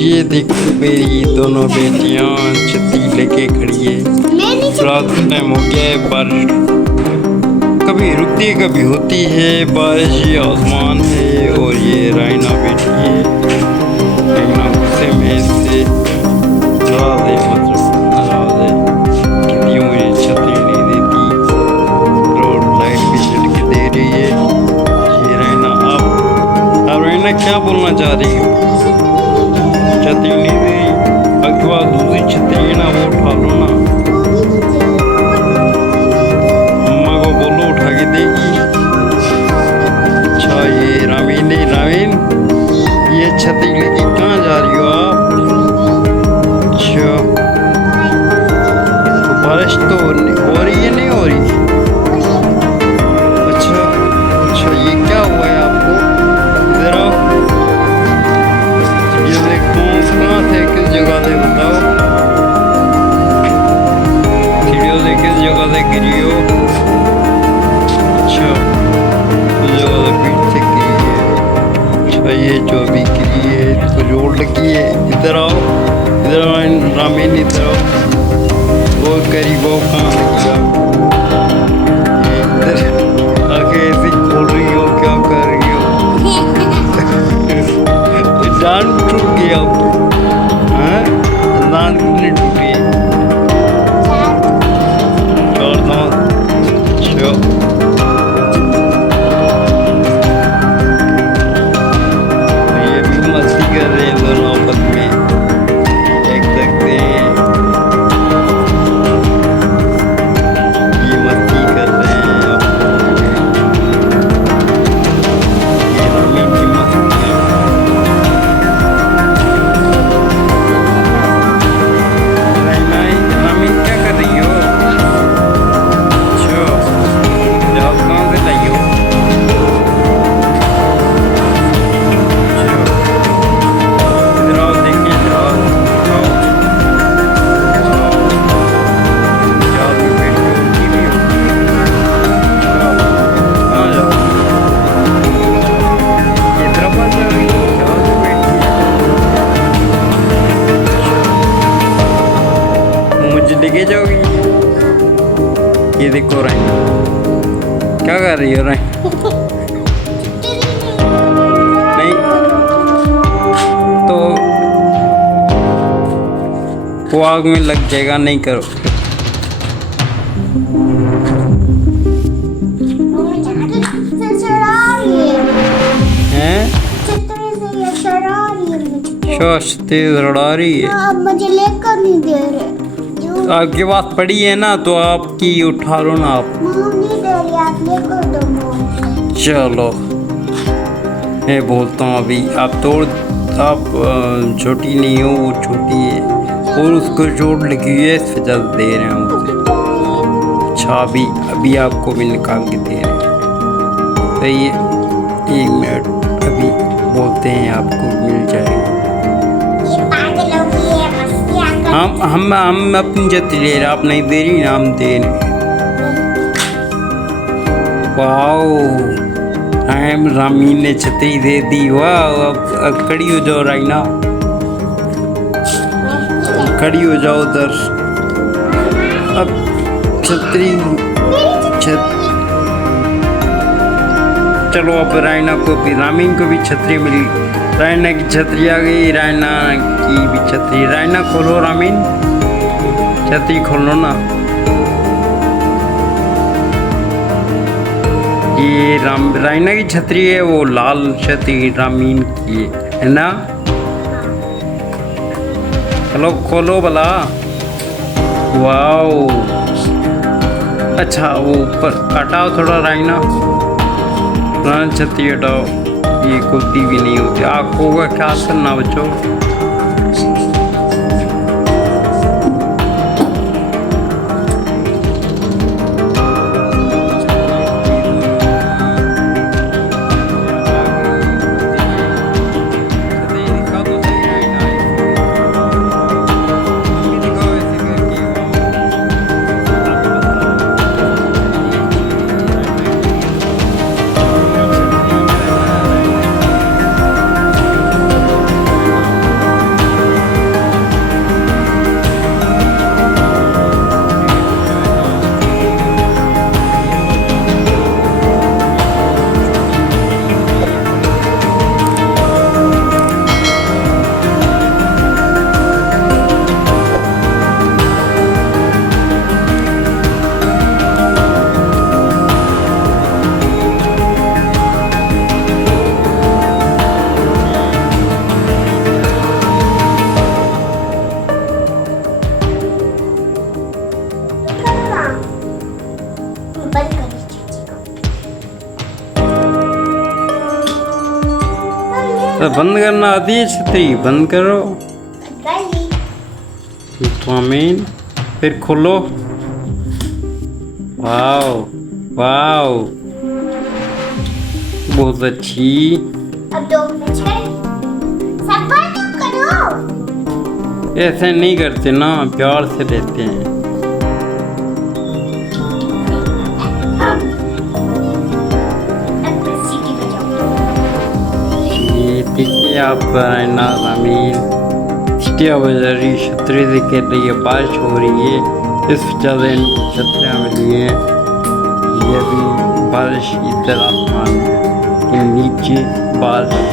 ये देखो मेरी दोनों बेटियां छतरी लेके खड़ी है। रात का टाइम हो गया है, बारिश कभी रुकती है कभी होती है बारिश। ये आसमान है और ये रायना बैठी है। रायना गुस्से में से नाराज है, मतलब नाराज है कि क्यों मुझे छतरी नहीं देती। रोड लाइट भी चढ़ के दे रही है। ये रायना आप रायना क्या बोलना चाह रही हो? छतरी नहीं दी, अब बाद दूसरी छतरी है ना वो उठा लो ना। अम्मा को बोलो उठा के देगी। अच्छा ये रामीन है, रामीन ये छतरी लेके कहाँ जा रही हो आप? अच्छा तो बारिश तो हो रही है नहीं हो रही? अच्छा अच्छा ये क्या हुआ है आपको? इधर आओ, ये देखो कहाँ थे, किस जगह थे बताओ? सीढ़ियों से किस जगह से गिरी हो? अच्छा उस जगह से पीठ से गिरी है। अच्छा ये जो अभी गिरी है तो जोड़ लगी है। इधर आओ, इधर आओ रामीन, इधर आओ। वो करीब वो कहाँ लगी आपको? ये इधर आगे ऐसी खोल रही हो, क्या कर रही हो? जान टूट गई आपकी? हाँ जान कितनी टूटी है? चार दांत। अच्छा ये भी मस्ती कर रहे हैं दोनों आपस में, देख सकते हैं ये मस्ती कर रहे हैं आपस में। ये रामीन की मस्ती है। रामीन क्या कर रही हो? अच्छा जहाज कहाँ से लाई हो? अच्छा इधर आओ, देखिए जहाज। आओ जहाज में बैठ के उड़ती भी होती है। कहाँ जाओ? इधर पर जा रही हो, जहाज में बैठी है। मुझे लेके जाओगी? ये देखो रायना क्या कर रही हो? रायना नहीं तो वो आग में लग जाएगा, नहीं करो। हैं शोश तेज रड़ा रही है। मुझे लेकर नहीं दे रहे। आपके पास पड़ी है ना तो आपकी उठा लो ना आप। मम्मी नहीं दे रही, आप लेकर दो मुझे। चलो मैं बोलता हूँ अभी आप तोड़, आप छोटी नहीं हो वो छोटी है और उसको चोट लगी हुई है, इस वजह से दे रहे हैं उसे। अच्छा अभी अभी आपको भी निकाल के दे रहे हैं। तो ये 1 मिनट अभी बोलते हैं आपको मिल जाएगा। हम अपनी छतरी ले रहे, आप नहीं दे रही ना, हम दे रहे। वाओ रामीन ने छतरी दे दी। वाह अब खड़ी हो जाओ रायना, खड़ी हो जाओ उधर। अब छतरी चलो अब रायना को भी, रामीन को भी छतरी मिली। रायना की छतरी आ गई, रायना की भी छतरी। रायना खोलो, रामीन छतरी खोलो ना। ये रायना की छतरी है, वो लाल छतरी रामीन की है ना। चलो खोलो भला। वाओ अच्छा वो ऊपर हटाओ थोड़ा रायना, छतरी हटाओ, ये खुलती भी नहीं होती। आँखों का ख्याल करना बच्चों। बंद करना आती है छतरी? बंद करो। गली तो आमीन। फिर खोलो। वाओ वाओ, बहुत अच्छी। अब 2 बज गए। सफर तो करो। ऐसे नहीं करते ना, प्यार से रहते हैं। अब बस सीटी बजाओ। ये देखिए आपका नाज अमीन छटिया बजा रही, छतरी से कह रही है बारिश हो रही है, इस वजह से इनको छतरियाँ मिली हैं। ये अभी बारिश इधर आसमान के नीचे बारिश